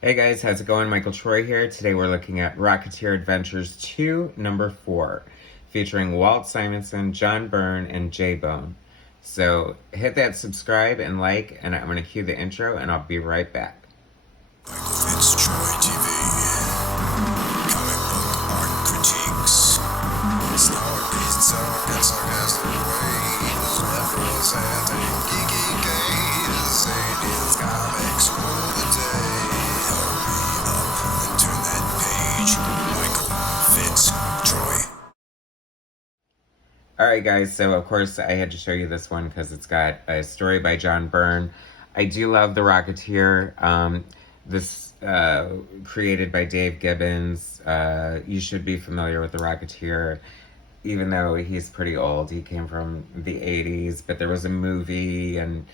Hey guys, how's it going? Michael Troy here. Today we're looking at Rocketeer Adventures 2, number 4, featuring Walt Simonson, John Byrne, and J-Bone. So hit that subscribe and like, and I'm going to cue the intro, and I'll be right back. MichaelFitzTroytv. Comic book art critiques. Snark, pizza, and sarcastic ways. Representing geeky gaze. Sadie's comics rule the day. Hurry up and turn that page. MichaelFitzTroy. Alright guys, so of course I had to show you this one because it's got a story by John Byrne. I do love The Rocketeer. This created by Dave Gibbons. You should be familiar with The Rocketeer, even though he's pretty old. He came from the 80s, but there was a movie, and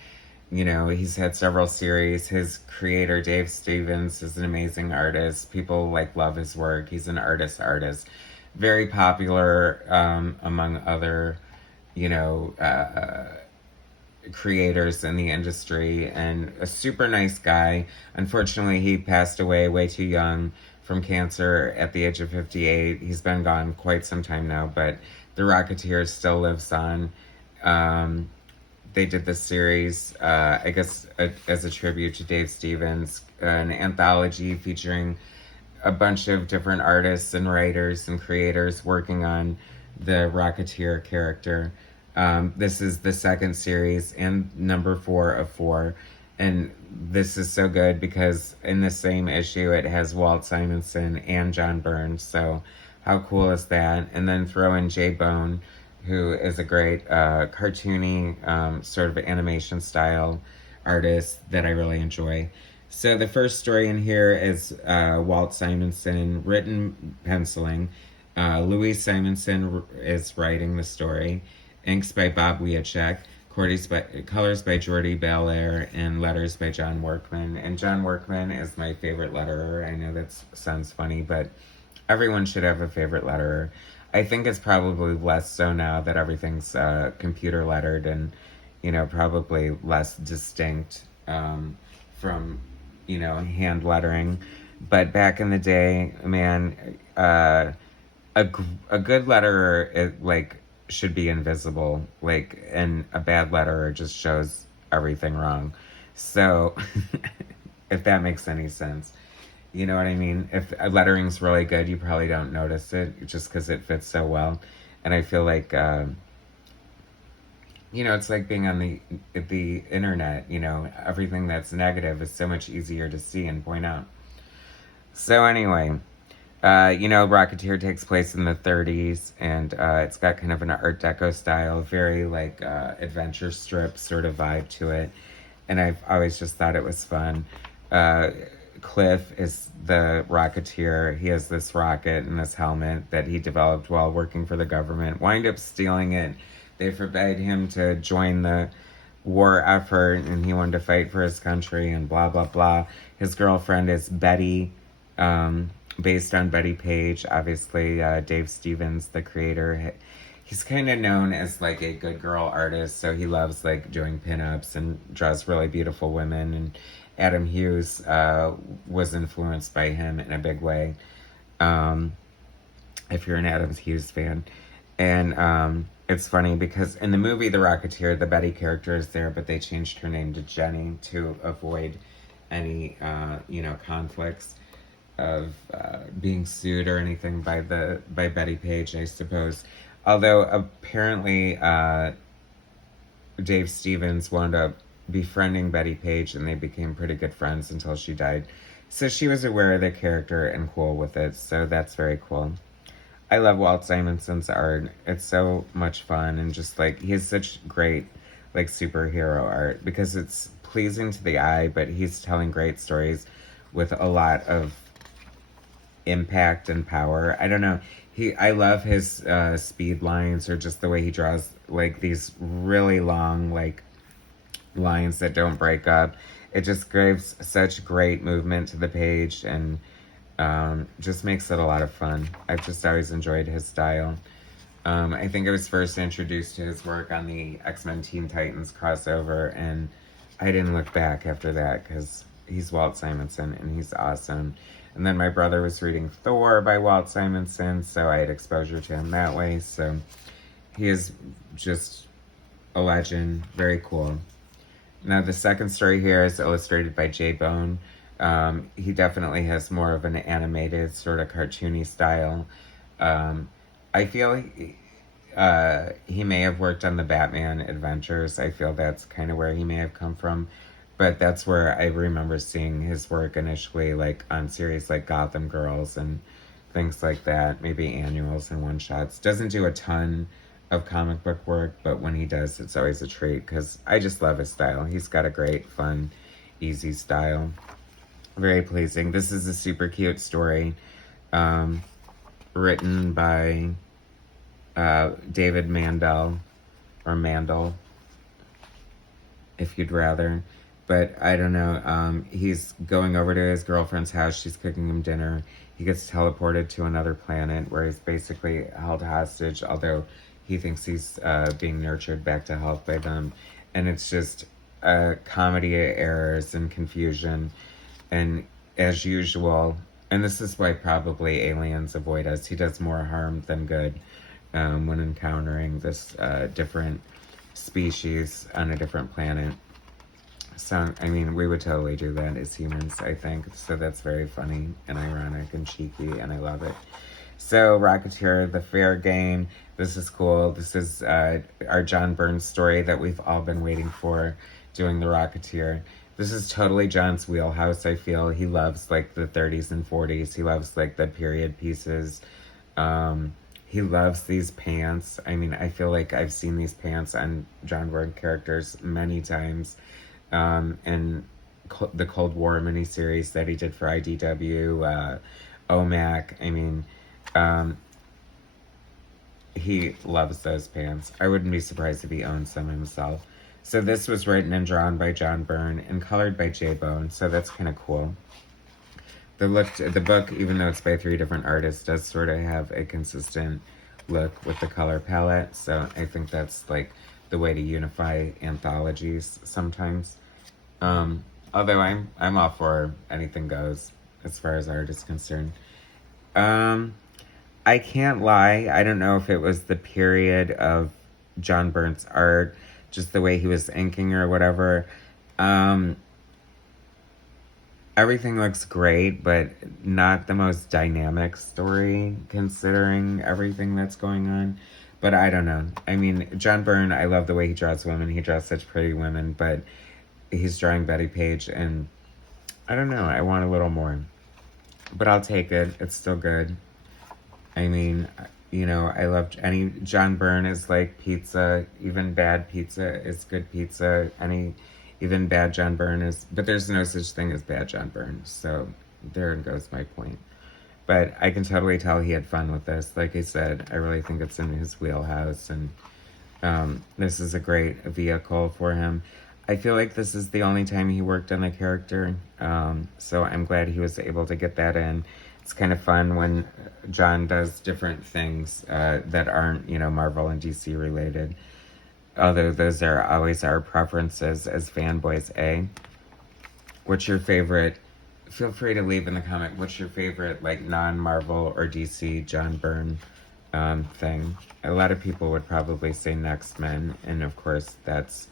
he's had several series. His creator, Dave Stevens, is an amazing artist. People love his work. He's an artist. Very popular among other, creators in the industry, and a super nice guy. Unfortunately, he passed away way too young from cancer at the age of 58. He's been gone quite some time now, but The Rocketeer still lives on. They did this series, I guess, as a tribute to Dave Stevens, an anthology featuring a bunch of different artists and writers and creators working on the Rocketeer character. This is the second series and number 4 of 4. And this is so good because in the same issue it has Walt Simonson and John Byrne. So how cool is that? And then throw in J-Bone, who is a great cartoony sort of animation style artist that I really enjoy. So the first story in here is Walt Simonson, written penciling. Louise Simonson is writing the story. Inks by Bob Wiacek. Colors by Jordi Belair, and letters by John Workman. And John Workman is my favorite letterer. I know that sounds funny, but everyone should have a favorite letterer. I think it's probably less so now that everything's computer lettered and, probably less distinct from, hand lettering. But back in the day, man, a good letterer, should be invisible, and a bad letterer just shows everything wrong. So, if that makes any sense. You know what I mean? If lettering's really good, you probably don't notice it just because it fits so well. And I feel like, it's like being on the internet. Everything that's negative is so much easier to see and point out. So anyway, Rocketeer takes place in the 30s, and it's got kind of an Art Deco style, very adventure strip sort of vibe to it. And I've always just thought it was fun. Cliff is the Rocketeer. He has this rocket and this helmet that he developed while working for the government. Wind up stealing it. They forbade him to join the war effort, and he wanted to fight for his country and blah, blah, blah. His girlfriend is Betty, based on Betty Page. Obviously, Dave Stevens, the creator, he's kind of known as a good girl artist, so he loves doing pinups and draws really beautiful women. And Adam Hughes was influenced by him in a big way, if you're an Adam Hughes fan. And it's funny because in the movie The Rocketeer, the Betty character is there, but they changed her name to Jenny to avoid any conflicts of being sued or anything by Betty Page, I suppose. Although apparently Dave Stevens wound up befriending Betty Page, and they became pretty good friends until she died. So she was aware of the character and cool with it, so that's very cool. I love Walt Simonson's art. It's so much fun, and just he has such great superhero art because it's pleasing to the eye, but he's telling great stories with a lot of impact and power. I don't know. I love his speed lines, or just the way he draws these really long lines that don't break up. It just gives such great movement to the page, and just makes it a lot of fun. I've just always enjoyed his style. I think I was first introduced to his work on the X-Men Teen Titans crossover, and I didn't look back after that because he's Walt Simonson, and he's awesome. And then my brother was reading Thor by Walt Simonson, so I had exposure to him that way. So he is just a legend. Very cool. Now, the second story here is illustrated by J. Bone. He definitely has more of an animated, sort of cartoony style. I feel he may have worked on the Batman Adventures. I feel that's kind of where he may have come from. But that's where I remember seeing his work initially, like on series like Gotham Girls and things like that, maybe annuals and one-shots. Doesn't do a ton of comic book work, but when he does, it's always a treat because I just love his style. He's got a great, fun, easy style. Very pleasing. This is a super cute story written by David Mandel, or Mandel, if you'd rather. But I don't know. He's going over to his girlfriend's house. She's cooking him dinner. He gets teleported to another planet where he's basically held hostage, although he thinks he's being nurtured back to health by them. And it's just a comedy of errors and confusion. And as usual, and this is why probably aliens avoid us, he does more harm than good when encountering this different species on a different planet. So, I mean, we would totally do that as humans, I think. So that's very funny and ironic and cheeky, and I love it. So, Rocketeer, the fair game. This is cool. This is our John Byrne story that we've all been waiting for, doing the Rocketeer. This is totally John's wheelhouse, I feel. He loves, like, the 30s and 40s. He loves, like, the period pieces. He loves these pants. I mean, I feel like I've seen these pants on John Byrne characters many times. And the Cold War miniseries that he did for IDW, OMAC. I mean, he loves those pants. I wouldn't be surprised if he owned some himself. So this was written and drawn by John Byrne and colored by J. Bone, so that's kind of cool. The book, even though it's by 3 different artists, does sort of have a consistent look with the color palette, so I think that's like the way to unify anthologies sometimes. Although I'm all for anything goes as far as art is concerned. I can't lie. I don't know if it was the period of John Byrne's art, just the way he was inking or whatever. Everything looks great, but not the most dynamic story considering everything that's going on. But I don't know. I mean, John Byrne, I love the way he draws women. He draws such pretty women, but he's drawing Betty Page, and I don't know. I want a little more. But I'll take it. It's still good. I mean, you know, I loved any... John Byrne is like pizza. Even bad pizza is good pizza. Even bad John Byrne is... But there's no such thing as bad John Byrne. So there goes my point. But I can totally tell he had fun with this. Like I said, I really think it's in his wheelhouse. And this is a great vehicle for him. I feel like this is the only time he worked on a character. So I'm glad he was able to get that in. It's kind of fun when John does different things that aren't, you know, Marvel and DC related. Although those are always our preferences as fanboys, eh? What's your favorite? Feel free to leave in the comment. What's your favorite, like, non-Marvel or DC John Byrne thing? A lot of people would probably say Next Men, and of course that's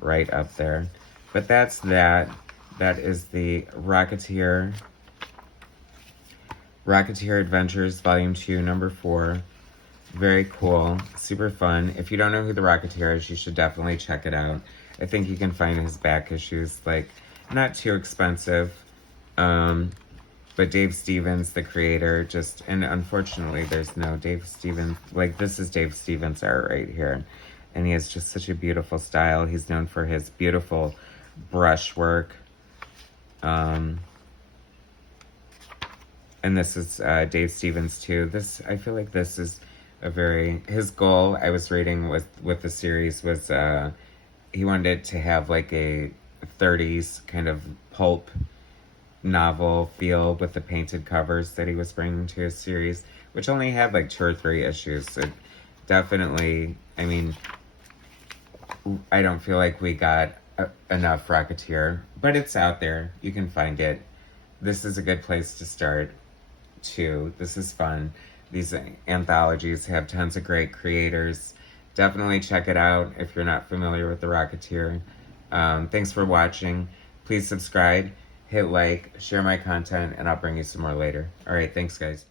right up there. But that's that. That is the Rocketeer Adventures Volume 2, Number 4. Very cool. Super fun. If you don't know who the Rocketeer is, you should definitely check it out. I think you can find his back issues, like, not too expensive. But Dave Stevens, the creator, and unfortunately there's no Dave Stevens, like, this is Dave Stevens' art right here. And he has just such a beautiful style. He's known for his beautiful brushwork. And this is Dave Stevens too. I feel like this is his goal, I was reading with the series, was he wanted it to have like a 30s kind of pulp novel feel with the painted covers that he was bringing to his series, which only had like 2 or 3 issues. So definitely, I mean, I don't feel like we got enough Rocketeer, but it's out there. You can find it. This is a good place to start, too. This is fun. These anthologies have tons of great creators. Definitely check it out if you're not familiar with the Rocketeer. Thanks for watching. Please subscribe, hit like, share my content, and I'll bring you some more later. All right, thanks, guys.